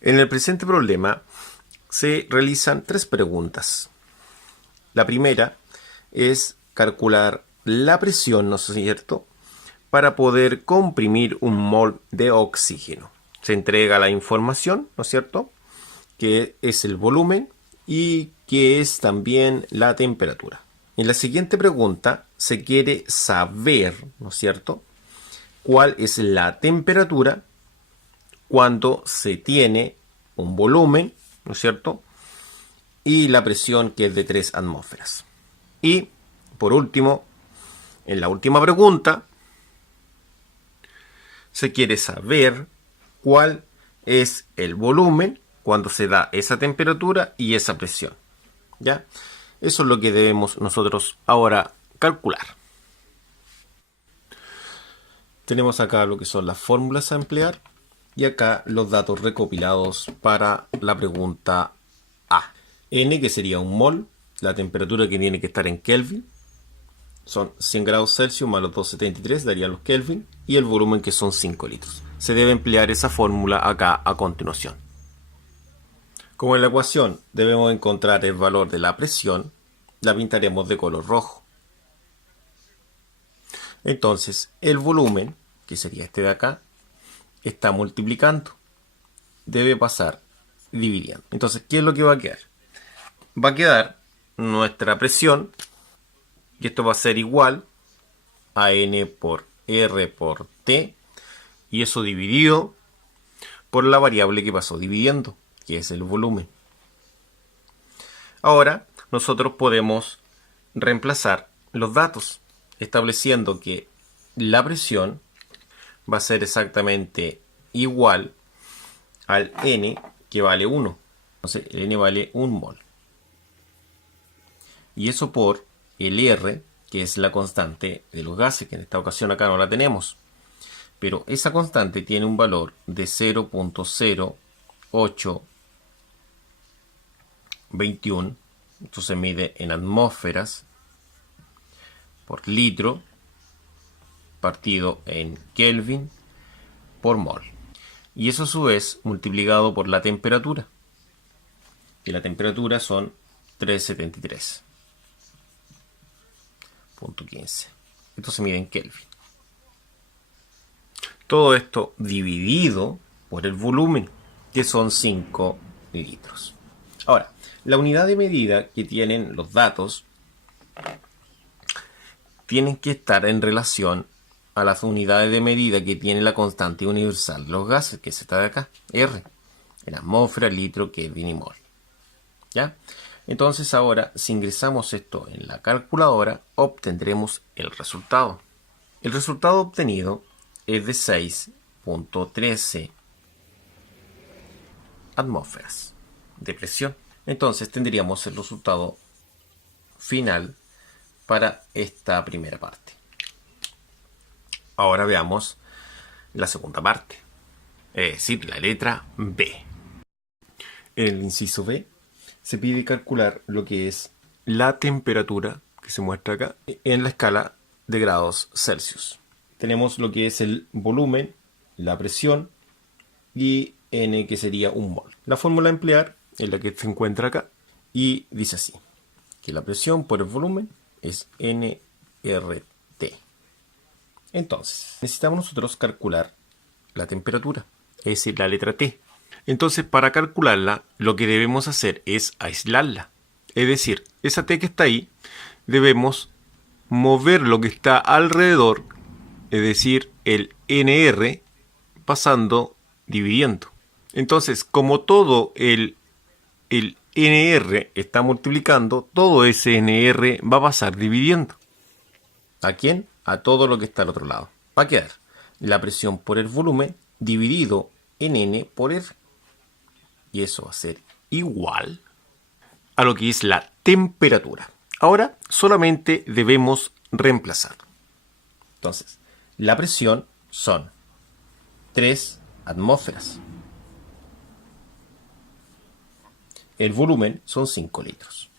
En el presente problema se realizan tres preguntas. La primera es calcular la presión, ¿no es cierto?, para poder comprimir un mol de oxígeno. Se entrega la información, ¿no es cierto?, que es el volumen y que es también la temperatura. En la siguiente pregunta se quiere saber, ¿no es cierto?, cuál es la temperatura cuando se tiene un volumen, ¿no es cierto?, y la presión, que es de 3 atmósferas. Y, por último, en la última pregunta, se quiere saber cuál es el volumen cuando se da esa temperatura y esa presión. ¿Ya? Eso es lo que debemos nosotros ahora calcular. Tenemos acá lo que son las fórmulas a emplear y acá los datos recopilados para la pregunta A. N, que sería un mol, la temperatura que tiene que estar en Kelvin, son 100 grados Celsius más los 273 darían los Kelvin, y el volumen, que son 5 litros. Se debe emplear esa fórmula acá a continuación. Como en la ecuación debemos encontrar el valor de la presión, la pintaremos de color rojo. Entonces, el volumen, que sería este de acá, está multiplicando. Debe pasar dividiendo. Entonces, ¿qué es lo que va a quedar? Va a quedar nuestra presión, y esto va a ser igual a N por R por T, y eso dividido por la variable que pasó dividiendo, que es el volumen. Ahora, nosotros podemos reemplazar los datos, estableciendo que la presión va a ser exactamente igual al N, que vale 1. Entonces, el N vale 1 mol. Y eso por el R, que es la constante de los gases, que en esta ocasión acá no la tenemos. Pero esa constante tiene un valor de 0.0821. Esto se mide en atmósferas por litro partido en Kelvin por mol. Y eso a su vez multiplicado por la temperatura. Y la temperatura son 373.15. Esto se mide en Kelvin. Todo esto dividido por el volumen, que son 5 litros. Ahora, la unidad de medida que tienen los datos tienen que estar en relación a las unidades de medida que tiene la constante universal de los gases, que es esta de acá, R, en atmósfera, litro, Kelvin y mol. ¿Ya? Entonces ahora, si ingresamos esto en la calculadora, obtendremos el resultado. El resultado obtenido es de 6.13 atmósferas de presión. Entonces tendríamos el resultado final para esta primera parte. Ahora veamos la segunda parte, es decir, la letra B. En el inciso B se pide calcular lo que es la temperatura, que se muestra acá, en la escala de grados Celsius. Tenemos lo que es el volumen, la presión y N, que sería un mol. La fórmula a emplear es la que se encuentra acá y dice así, que la presión por el volumen es nRT. Entonces, necesitamos nosotros calcular la temperatura, es decir, la letra T. Entonces, para calcularla, lo que debemos hacer es aislarla. Es decir, esa T que está ahí, debemos mover lo que está alrededor, es decir, el NR, pasando, dividiendo. Entonces, como todo el NR está multiplicando, todo ese NR va a pasar dividiendo. ¿A quién? A todo lo que está al otro lado. Va a quedar la presión por el volumen dividido en N por R. Y eso va a ser igual a lo que es la temperatura. Ahora solamente debemos reemplazar. Entonces, la presión son 3 atmósferas. El volumen son 5 litros.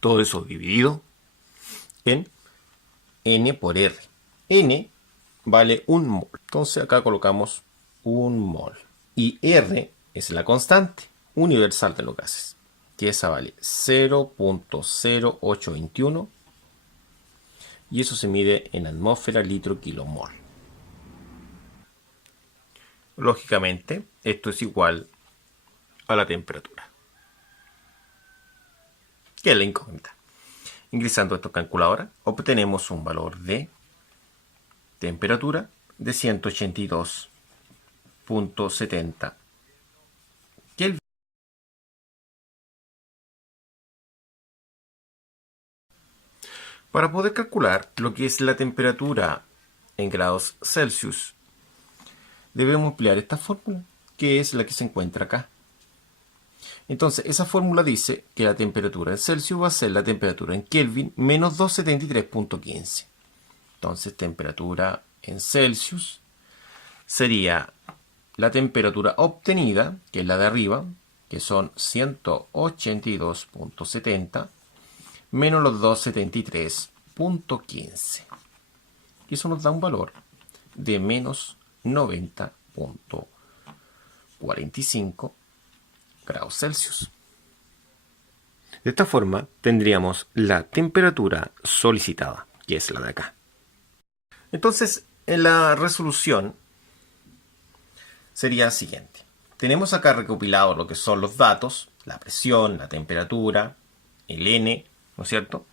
Todo eso dividido en N por R. N vale 1 mol. Entonces acá colocamos 1 mol. Y R es la constante universal de los gases, que esa vale 0.0821 y eso se mide en atmósfera, litro, kilomol. Lógicamente, esto es igual a la temperatura, que es la incógnita. Ingresando esto en calculadora, obtenemos un valor de temperatura de 182.70 Kelvin. Para poder calcular lo que es la temperatura en grados Celsius, debemos emplear esta fórmula, que es la que se encuentra acá. Entonces, esa fórmula dice que la temperatura en Celsius va a ser la temperatura en Kelvin menos 273.15. Entonces, temperatura en Celsius sería la temperatura obtenida, que es la de arriba, que son 182.70, menos los 273.15. Y eso nos da un valor de menos 90.45 grados Celsius. De esta forma tendríamos la temperatura solicitada, que es la de acá. Entonces, en la resolución sería la siguiente. Tenemos acá recopilado lo que son los datos, la presión, la temperatura, el N, ¿no es cierto?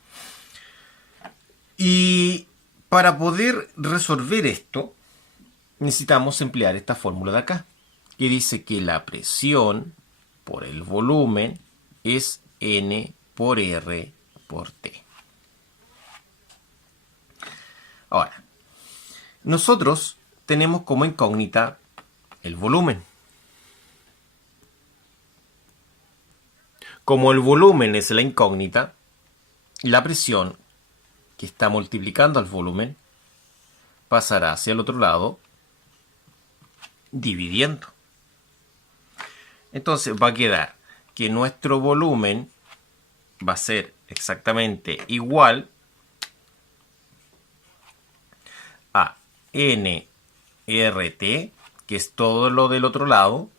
Y para poder resolver esto, necesitamos emplear esta fórmula de acá, que dice que la presión por el volumen es N por R por T. Ahora, nosotros tenemos como incógnita el volumen. Como el volumen es la incógnita, la presión que está multiplicando al volumen pasará hacia el otro lado dividiendo. Entonces va a quedar que nuestro volumen va a ser exactamente igual a nRT, que es todo lo del otro lado,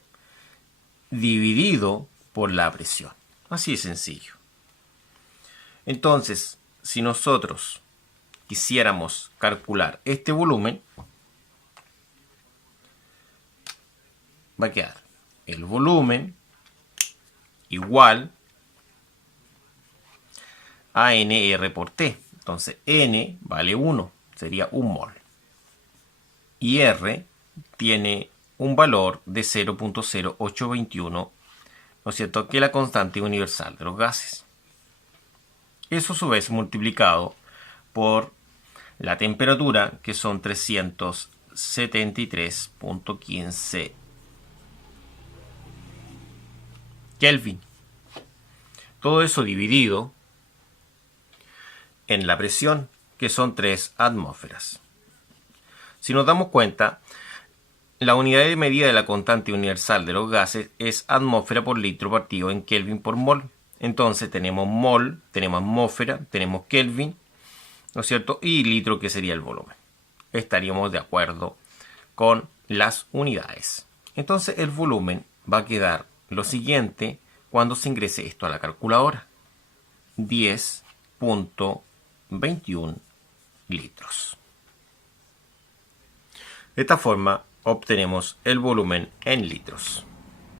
dividido por la presión. Así de sencillo. Entonces, si nosotros quisiéramos calcular este volumen, va a quedar el volumen igual a NR por T. Entonces, N vale 1, sería 1 mol. Y R tiene un valor de 0.0821, ¿no es cierto?, que es la constante universal de los gases. Eso a su vez multiplicado por la temperatura, que son 373.15 Kelvin. Todo eso dividido en la presión, que son 3 atmósferas. Si nos damos cuenta, la unidad de medida de la constante universal de los gases es atmósfera por litro partido en Kelvin por mol. Entonces tenemos mol, tenemos atmósfera, tenemos Kelvin, ¿no es cierto? Y litro, que sería el volumen. Estaríamos de acuerdo con las unidades. Entonces el volumen va a quedar lo siguiente cuando se ingrese esto a la calculadora: 10.21 litros. De esta forma obtenemos el volumen en litros.